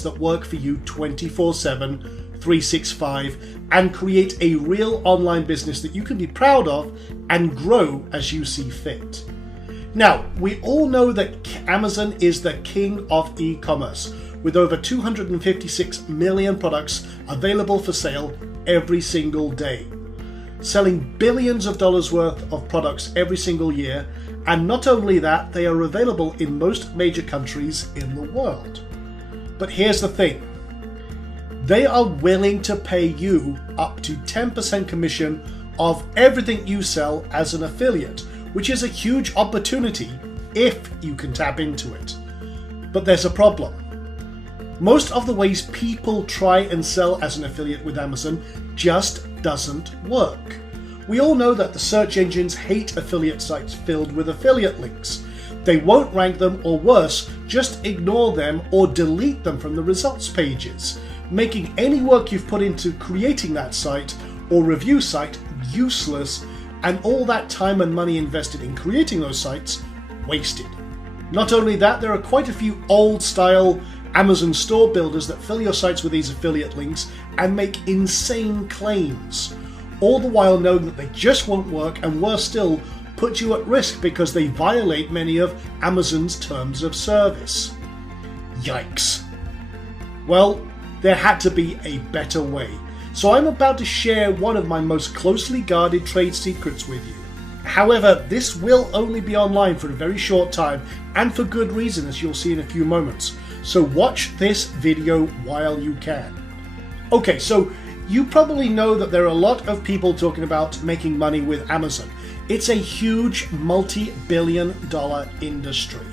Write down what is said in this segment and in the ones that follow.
that work for you 24/7, 365, and create a real online business that you can be proud of and grow as you see fit. Now, we all know that Amazon is the king of e-commerce, with over 256 million products available for sale every single day, selling billions of dollars worth of products every single year. And not only that, they are available in most major countries in the world. But here's the thing. They are willing to pay you up to 10% commission of everything you sell as an affiliate, which is a huge opportunity if you can tap into it. But there's a problem. Most of the ways people try and sell as an affiliate with Amazon just doesn't work. We all know that the search engines hate affiliate sites filled with affiliate links. They won't rank them, or worse, just ignore them or delete them from the results pages, making any work you've put into creating that site or review site useless, and all that time and money invested in creating those sites wasted. Not only that, there are quite a few old-style Amazon store builders that fill your sites with these affiliate links and make insane claims, all the while knowing that they just won't work, and worse still, put you at risk because they violate many of Amazon's terms of service. Yikes. Well, there had to be a better way. So I'm about to share one of my most closely guarded trade secrets with you. However, this will only be online for a very short time, and for good reason, as you'll see in a few moments. So watch this video while you can. Okay, so you probably know that there are a lot of people talking about making money with Amazon. It's a huge multi-billion-dollar industry.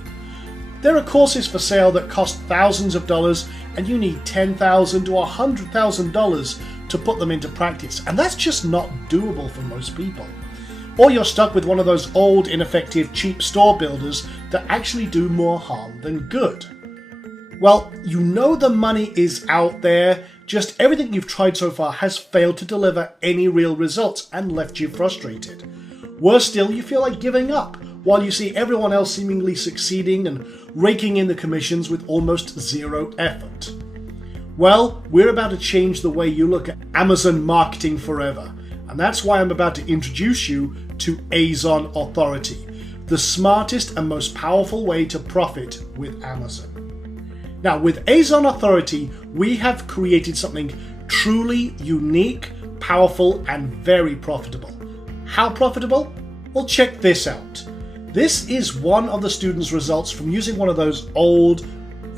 There are courses for sale that cost thousands of dollars, and you need $10,000 to $100,000 to put them into practice, and that's just not doable for most people. Or you're stuck with one of those old, ineffective, cheap store builders that actually do more harm than good. Well, you know the money is out there, just everything you've tried so far has failed to deliver any real results and left you frustrated. Worse still, you feel like giving up, while you see everyone else seemingly succeeding and raking in the commissions with almost zero effort. Well, we're about to change the way you look at Amazon marketing forever, and that's why I'm about to introduce you to Azon Authority, the smartest and most powerful way to profit with Amazon. Now, with Azon Authority, we have created something truly unique, powerful, and very profitable. How profitable? Well, check this out. This is one of the students' results from using one of those old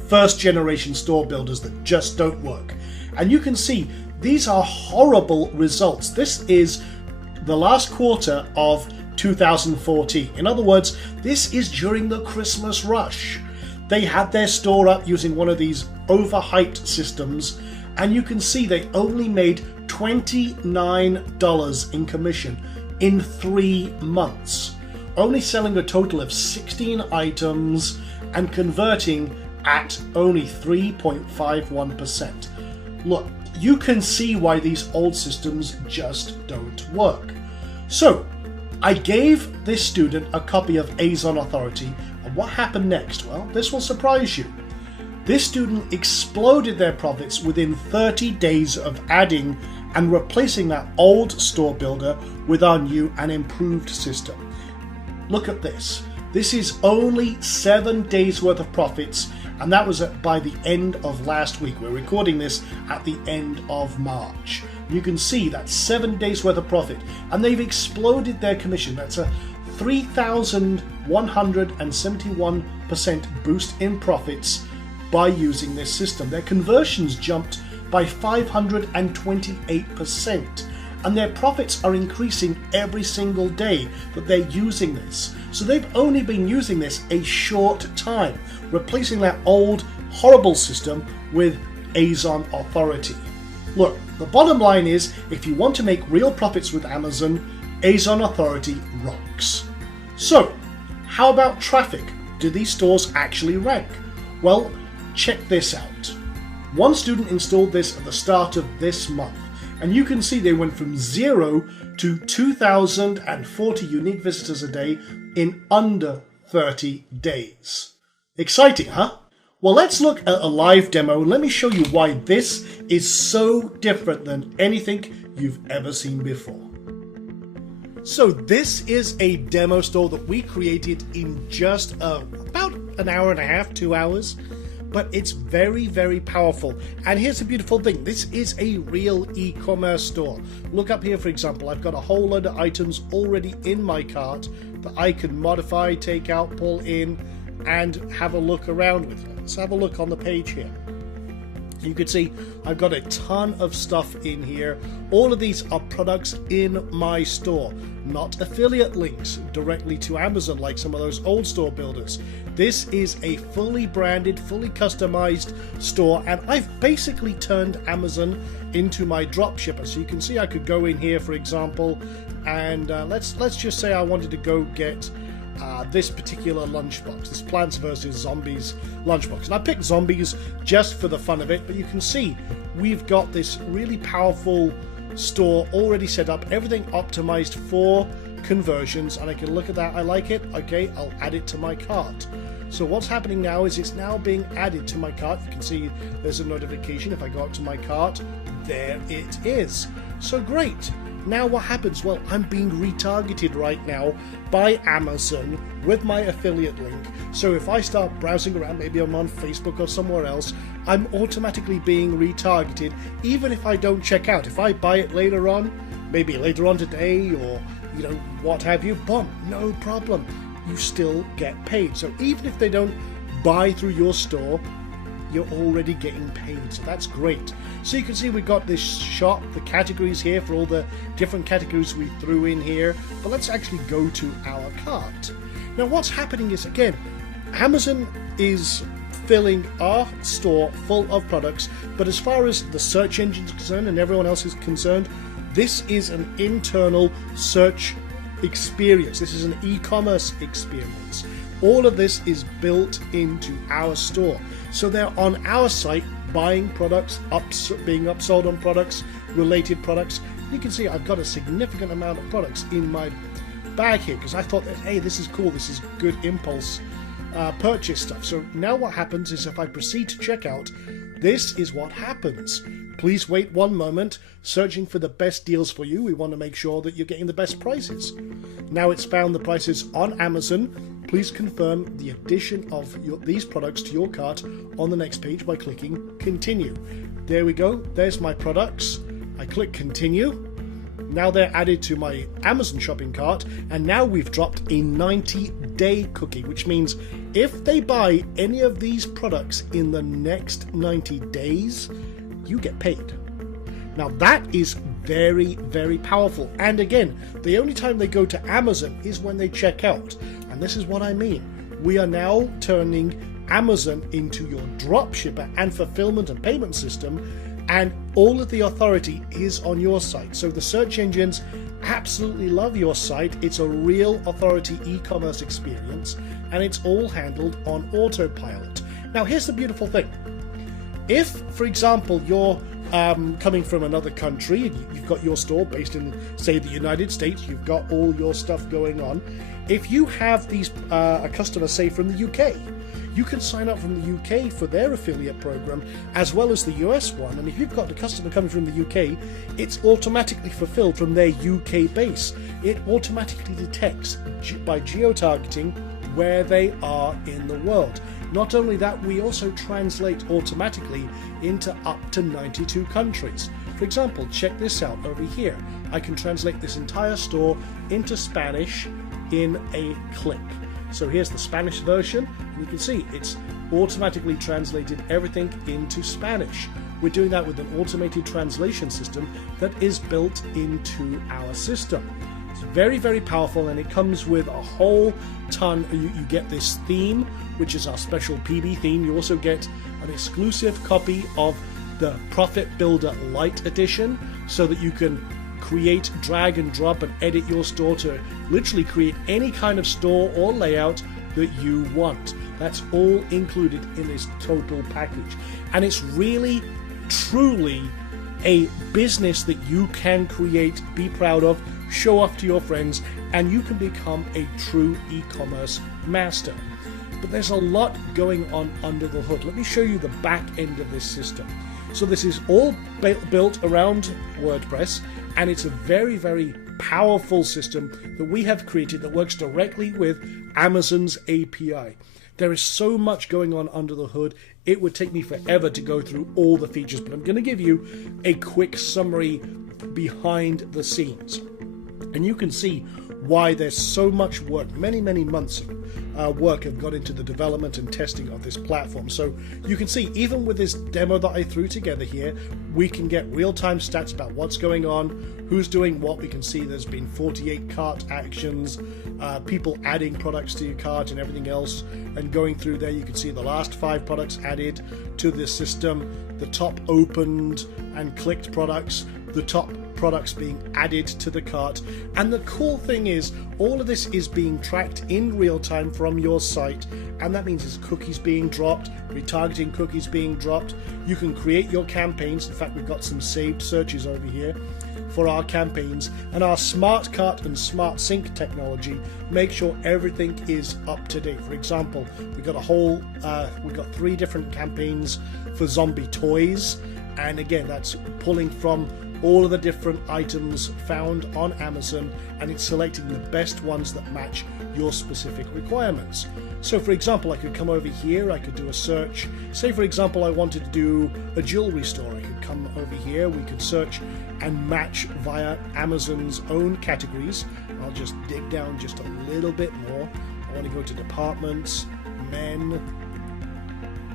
first-generation store builders that just don't work. And you can see these are horrible results. This is the last quarter of 2014. In other words, this is during the Christmas rush. They had their store up using one of these overhyped systems, and you can see they only made $29 in commission in 3 months, only selling a total of 16 items and converting at only 3.51%. Look, you can see why these old systems just don't work. So, I gave this student a copy of Azon Authority, and what happened next? Well, this will surprise you. This student exploded their profits within 30 days of adding and replacing that old store builder with our new and improved system. Look at this. This is only 7 days worth of profits, and that was by the end of last week. We're recording this at the end of March. You can see that's 7 days worth of profit, and they've exploded their commission. That's a 3,171% boost in profits by using this system. Their conversions jumped by 528%, and their profits are increasing every single day that they're using this. So they've only been using this a short time, replacing that old horrible system with Azon Authority. Look, the bottom line is, if you want to make real profits with Amazon, Azon Authority rocks. So, how about traffic? Do these stores actually rank? Well, check this out. One student installed this at the start of this month, and you can see they went from 0 to 2,040 unique visitors a day in under 30 days. Exciting, huh? Well, let's look at a live demo and let me show you why this is so different than anything you've ever seen before. So this is a demo store that we created in just about an hour and a half, 2 hours, but it's very, very powerful. And here's the beautiful thing. This is a real e-commerce store. Look up here, for example, I've got a whole load of items already in my cart that I can modify, take out, pull in, and have a look around with. Let's have a look on the page here. You can see I've got a ton of stuff in here. All of these are products in my store, not affiliate links directly to Amazon like some of those old store builders. This is a fully branded, fully customized store, and I've basically turned Amazon into my dropshipper. So you can see I could go in here, for example, and let's just say I wanted to go get this particular lunchbox, this Plants vs. Zombies lunchbox. And I picked zombies just for the fun of it, but you can see we've got this really powerful store already set up, everything optimized for conversions, and I can look at that. I like it. Okay, I'll add it to my cart. So what's happening now is it's now being added to my cart. You can see there's a notification. If I go up to my cart, there it is. So great. Now what happens? Well, I'm being retargeted right now by Amazon with my affiliate link. So if I start browsing around, maybe I'm on Facebook or somewhere else, I'm automatically being retargeted, even if I don't check out. If I buy it later on, maybe later on today, or what have you, boom, no problem. You still get paid. So even if they don't buy through your store, you're already getting paid, so that's great. So you can see we've got this shop, the categories here for all the different categories we threw in here, but let's actually go to our cart. Now what's happening is, again, Amazon is filling our store full of products, but as far as the search engine is concerned and everyone else is concerned, this is an internal search experience. This is an e-commerce experience. All of this is built into our store. So they're on our site buying products, being upsold on products, related products. You can see I've got a significant amount of products in my bag here because I thought that, hey, this is cool, this is good impulse purchase stuff. So now what happens is if I proceed to checkout, this is what happens. Please wait 1 moment, searching for the best deals for you. We want to make sure that you're getting the best prices. Now it's found the prices on Amazon. Please confirm the addition of these products to your cart on the next page by clicking continue. There we go. There's my products. I click continue. Now they're added to my Amazon shopping cart, and now we've dropped a 90-day cookie, which means if they buy any of these products in the next 90 days, you get paid. Now that is very, very powerful. And again, the only time they go to Amazon is when they check out. And this is what I mean. We are now turning Amazon into your dropshipper and fulfillment and payment system, and all of the authority is on your site. So the search engines absolutely love your site. It's a real authority e-commerce experience, and it's all handled on autopilot. Now here's the beautiful thing. If, for example, you're coming from another country and you've got your store based in, say, the United States, you've got all your stuff going on. If you have a customer, say, from the UK, you can sign up from the UK for their affiliate program as well as the US one. And if you've got a customer coming from the UK, it's automatically fulfilled from their UK base. It automatically detects by geo-targeting where they are in the world. Not only that, we also translate automatically into up to 92 countries. For example, check this out over here. I can translate this entire store into Spanish in a click. So here's the Spanish version, and you can see it's automatically translated everything into Spanish. We're doing that with an automated translation system that is built into our system. It's very, very powerful, and it comes with a whole ton. You get this theme, which is our special PB theme. You also get an exclusive copy of the Profit Builder Lite Edition, so that you can create, drag and drop and edit your store to literally create any kind of store or layout that you want. That's all included in this total package. And it's really, truly a business that you can create, be proud of, show off to your friends, and you can become a true e-commerce master. But there's a lot going on under the hood. Let me show you the back end of this system. So this is all built around WordPress, and it's a very, very powerful system that we have created that works directly with Amazon's API. There is so much going on under the hood, it would take me forever to go through all the features, but I'm going to give you a quick summary behind the scenes. And you can see why there's so much work, many months of work have gone into the development and testing of this platform. So you can see, even with this demo that I threw together here, we can get real-time stats about what's going on, who's doing what. We can see there's been 48 cart actions, people adding products to your cart and everything else. And going through there, you can see the last 5 products added to the system, the top opened and clicked products, the top products being added to the cart. And the cool thing is, all of this is being tracked in real time from your site, and that means there's cookies being dropped, retargeting cookies being dropped. You can create your campaigns. In fact, we've got some saved searches over here for our campaigns, and our smart cart and smart sync technology make sure everything is up to date. For example, we've got we've got 3 different campaigns for zombie toys, and again, that's pulling from all of the different items found on Amazon, and it's selecting the best ones that match your specific requirements. So for example, I could come over here, I could do a search. Say for example, I wanted to do a jewelry store. I could come over here, we could search and match via Amazon's own categories. I'll just dig down just a little bit more. I want to go to departments, men.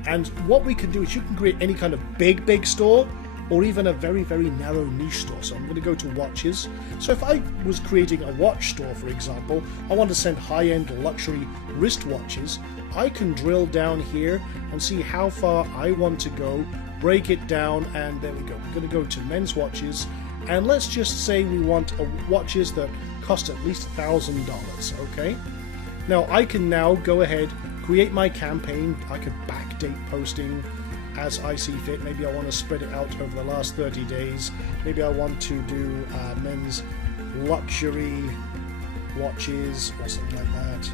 And what we can do is you can create any kind of big store, or even a very narrow niche store. So I'm going to go to watches. So if I was creating a watch store, for example, I want to send high-end luxury wristwatches, I can drill down here and see how far I want to go, break it down, and there we go. We're going to go to men's watches, and let's just say we want watches that cost at least $1,000, okay? Now I can now go ahead, create my campaign. I could backdate posting as I see fit. Maybe I want to spread it out over the last 30 days. Maybe I want to do men's luxury watches or something like that.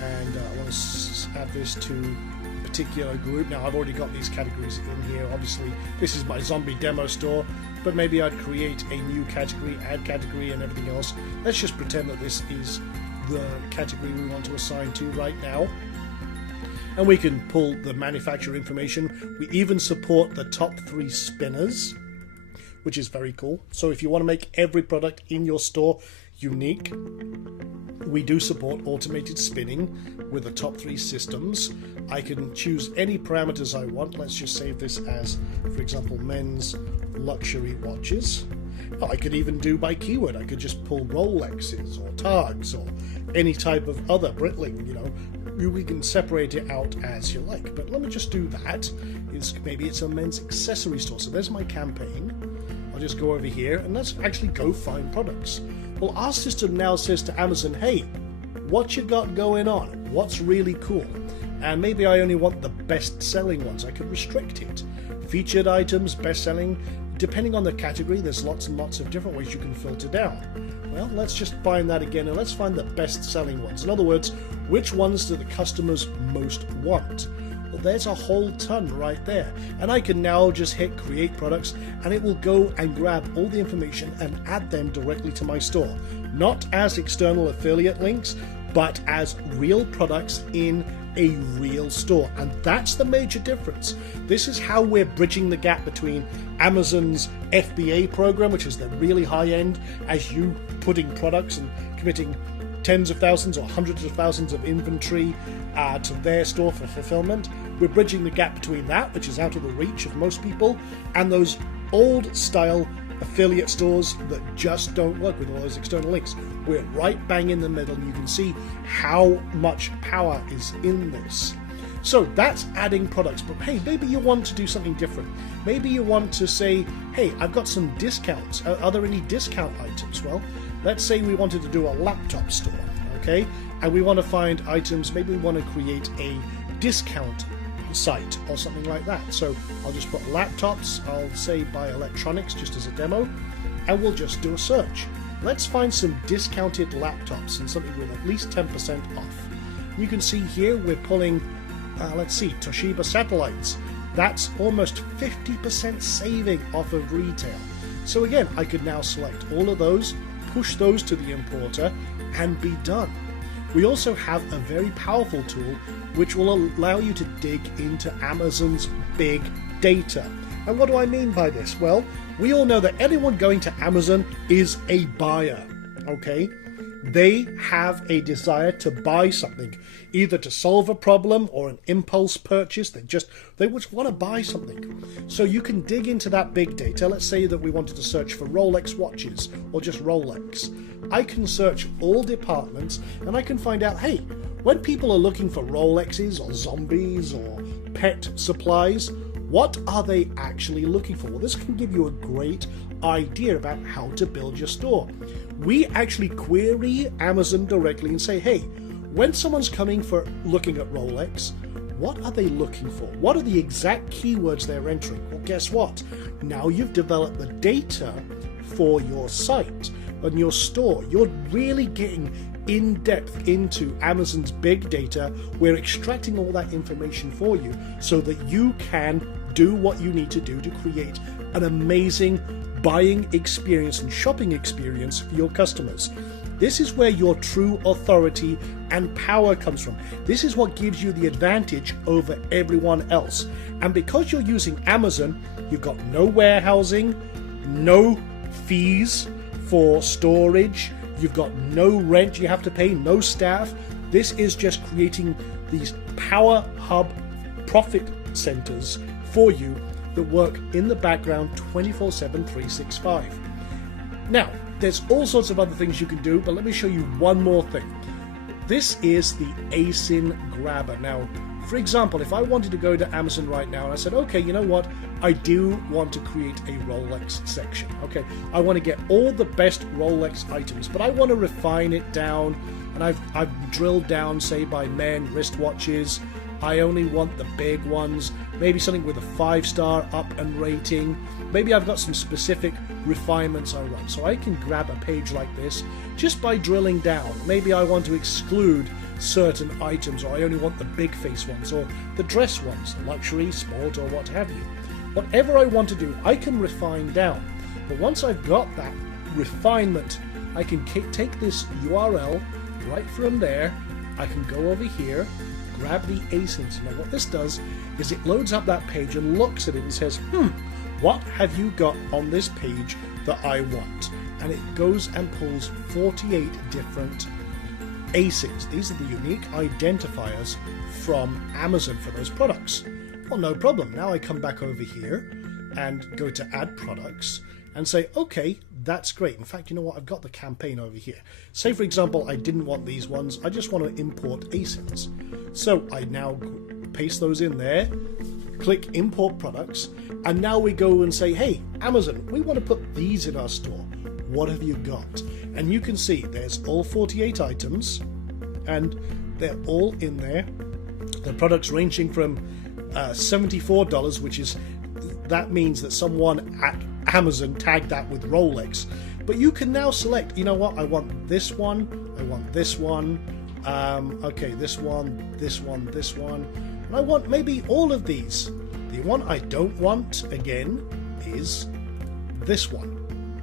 And I want to add this to a particular group. Now I've already got these categories in here. Obviously this is my zombie demo store, but maybe I'd create a new category, add category and everything else. Let's just pretend that this is the category we want to assign to right now. And we can pull the manufacturer information. We even support the top 3 spinners, which is very cool. So if you want to make every product in your store unique, we do support automated spinning with the top 3 systems. I can choose any parameters I want. Let's just save this as, for example, men's luxury watches. I could even do by keyword. I could just pull Rolexes or Tags or any type of other Breitling, you know. We can separate it out as you like, but let me just do that. Maybe it's a men's accessory store. So there's my campaign. I'll just go over here and let's actually go find products. Well, our system now says to Amazon, hey, what you got going on? What's really cool? And maybe I only want the best selling ones. I could restrict it. Featured items, best selling. Depending on the category, there's lots and lots of different ways you can filter down. Well, let's just find that again, and let's find the best-selling ones. In other words, which ones do the customers most want? Well, there's a whole ton right there. And I can now just hit Create Products, and it will go and grab all the information and add them directly to my store. Not as external affiliate links, but as real products in a real store. And that's the major difference. This is how we're bridging the gap between Amazon's FBA program, which is the really high end, as you putting products and committing tens of thousands or hundreds of thousands of inventory to their store for fulfillment. We're bridging the gap between that, which is out of the reach of most people, and those old style affiliate stores that just don't work with all those external links. We're right bang in the middle, and you can see how much power is in this. So that's adding products, but hey, maybe you want to do something different. Maybe you want to say, hey, I've got some discounts. Are there any discount items? Well, let's say we wanted to do a laptop store, okay? And we want to find items, maybe we want to create a discount site or something like that. So I'll just put laptops, I'll say buy electronics just as a demo, and we'll just do a search. Let's find some discounted laptops and something with at least 10% off. You can see here we're pulling, let's see, Toshiba satellites. That's almost 50% saving off of retail. So again, I could now select all of those, push those to the importer, and be done. We also have a very powerful tool which will allow you to dig into Amazon's big data. And what do I mean by this? Well, we all know that anyone going to Amazon is a buyer, okay? They have a desire to buy something, either to solve a problem or an impulse purchase. They just want to buy something. So you can dig into that big data. Let's say that we wanted to search for Rolex watches or just Rolex. I can search all departments and I can find out, hey, when people are looking for Rolexes or zombies or pet supplies, what are they actually looking for? Well, this can give you a great idea about how to build your store. We actually query Amazon directly and say, hey, when someone's coming for looking at Rolex, what are they looking for? What are the exact keywords they're entering? Well, guess what? Now you've developed the data for your site and your store. You're really getting in depth into Amazon's big data. We're extracting all that information for you so that you can do what you need to do to create an amazing buying experience and shopping experience for your customers. This is where your true authority and power comes from. This is what gives you the advantage over everyone else. And because you're using Amazon, you've got no warehousing, no fees for storage, you've got no rent you have to pay, no staff. This is just creating these power hub profit centers for you that work in the background 24/7, 365. Now, there's all sorts of other things you can do, but let me show you one more thing. This is the ASIN grabber. Now, for example, if I wanted to go to Amazon right now and I said, okay, you know what? I do want to create a Rolex section. Okay, I want to get all the best Rolex items, but I want to refine it down, and I've drilled down, say, by men wristwatches. I only want the big ones, maybe something with a 5-star up and rating. Maybe I've got some specific refinements I want. So I can grab a page like this just by drilling down. Maybe I want to exclude certain items, or I only want the big face ones, or the dress ones, luxury, sport, or what have you. Whatever I want to do, I can refine down. But once I've got that refinement, I can take this URL right from there. I can go over here, grab the ASINs. Now what this does is it loads up that page and looks at it and says, what have you got on this page that I want? And it goes and pulls 48 different ASINs. These are the unique identifiers from Amazon for those products. Well, no problem. Now I come back over here and go to add products and say, okay, that's great. In fact, you know what? I've got the campaign over here. Say, for example, I didn't want these ones. I just want to import ASINs. So I now paste those in there, click import products, and now we go and say, hey, Amazon, we want to put these in our store. What have you got? And you can see there's all 48 items, and they're all in there. The products ranging from $74, which is, that means that someone at Amazon tagged that with Rolex. But you can now select, you know what, I want this one, I want this one, okay, this one, this one, this one, and I want maybe all of these. The one I don't want, again, is this one.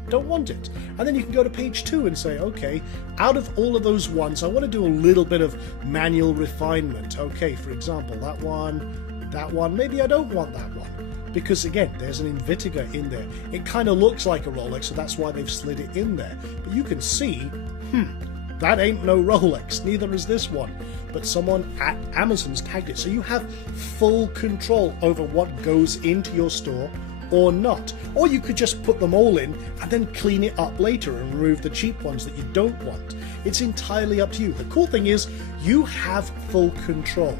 Don't want it. And then you can go to page 2 and say, okay, out of all of those ones, I want to do a little bit of manual refinement. Okay, for example, that one, maybe I don't want that one. Because again, there's an Invicta in there. It kind of looks like a Rolex, so that's why they've slid it in there. But you can see, that ain't no Rolex, neither is this one. But someone at Amazon's tagged it. So you have full control over what goes into your store or not. Or you could just put them all in and then clean it up later and remove the cheap ones that you don't want. It's entirely up to you. The cool thing is you have full control.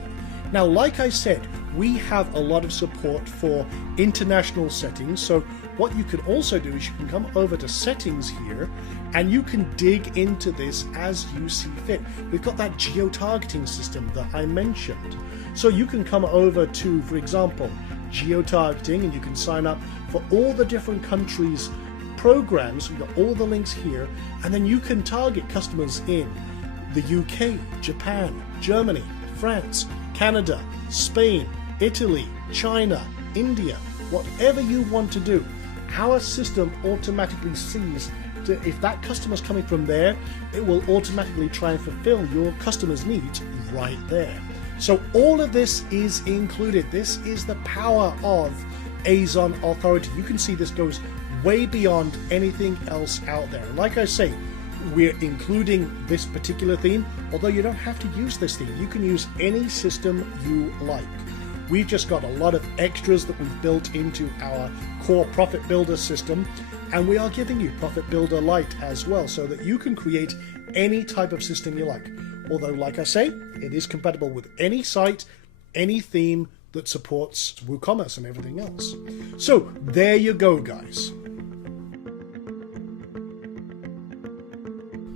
Now, like I said, we have a lot of support for international settings. So what you can also do is you can come over to settings here and you can dig into this as you see fit. We've got that geo-targeting system that I mentioned. So you can come over to, for example, geo-targeting, and you can sign up for all the different countries' programs. We've got all the links here, and then you can target customers in the UK, Japan, Germany, France, Canada, Spain, Italy, China, India, whatever you want to do, our system automatically sees that if that customer's coming from there, it will automatically try and fulfill your customer's needs right there. So all of this is included. This is the power of Azon Authority. You can see this goes way beyond anything else out there. And like I say, we're including this particular theme, although you don't have to use this theme. You can use any system you like. We've just got a lot of extras that we've built into our core Profit Builder system, and we are giving you Profit Builder Lite as well, so that you can create any type of system you like. Although, like I say, it is compatible with any site, any theme that supports WooCommerce and everything else. So there you go, guys.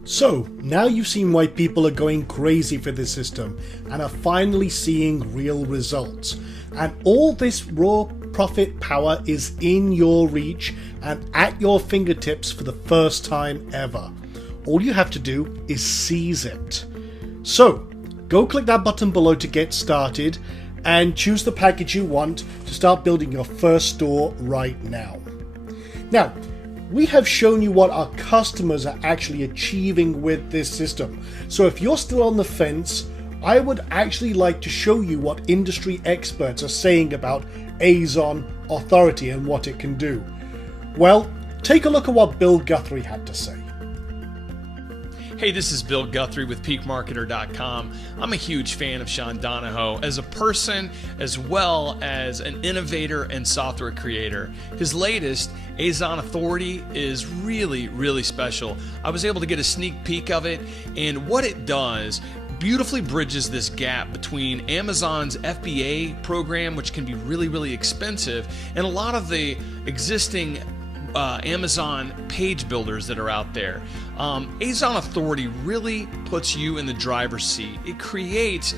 So now you've seen why people are going crazy for this system and are finally seeing real results. And all this raw profit power is in your reach and at your fingertips for the first time ever. All you have to do is seize it. So go click that button below to get started and choose the package you want to start building your first store right now. Now, we have shown you what our customers are actually achieving with this system. So if you're still on the fence, I would actually like to show you what industry experts are saying about Azon Authority and what it can do. Well, take a look at what Bill Guthrie had to say. Hey, this is Bill Guthrie with PeakMarketer.com. I'm a huge fan of Sean Donahoe as a person as well as an innovator and software creator. His latest, Azon Authority, is really, really special. I was able to get a sneak peek of it, and what it does beautifully bridges this gap between Amazon's FBA program, which can be really, really expensive, and a lot of the existing Amazon page builders that are out there. Azon Authority really puts you in the driver's seat. It creates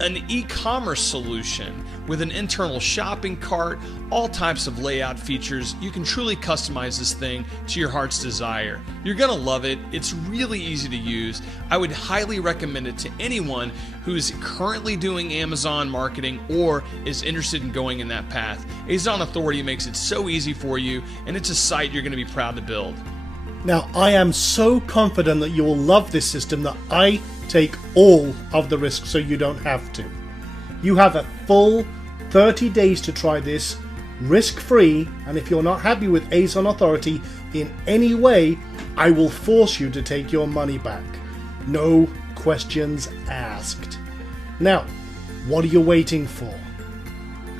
an e-commerce solution with an internal shopping cart, all types of layout features. You can truly customize this thing to your heart's desire. You're gonna love it. It's really easy to use. I would highly recommend it to anyone who's currently doing Amazon marketing or is interested in going in that path. Azon Authority makes it so easy for you, and it's a site you're gonna be proud to build. Now, I am so confident that you will love this system that I take all of the risks so you don't have to. You have a full 30 days to try this risk-free, and if you're not happy with Azon Authority in any way, I will force you to take your money back. No questions asked. Now, what are you waiting for?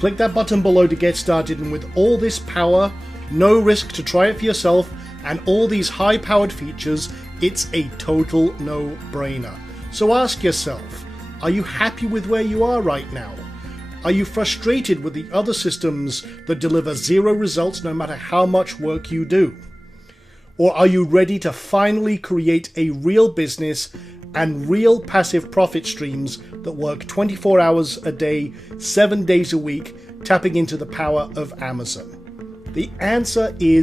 Click that button below to get started, and with all this power, no risk to try it for yourself, and all these high-powered features, it's a total no-brainer. So ask yourself, are you happy with where you are right now? Are you frustrated with the other systems that deliver zero results no matter how much work you do? Or are you ready to finally create a real business and real passive profit streams that work 24 hours a day, 7 days a week, tapping into the power of Amazon? The answer is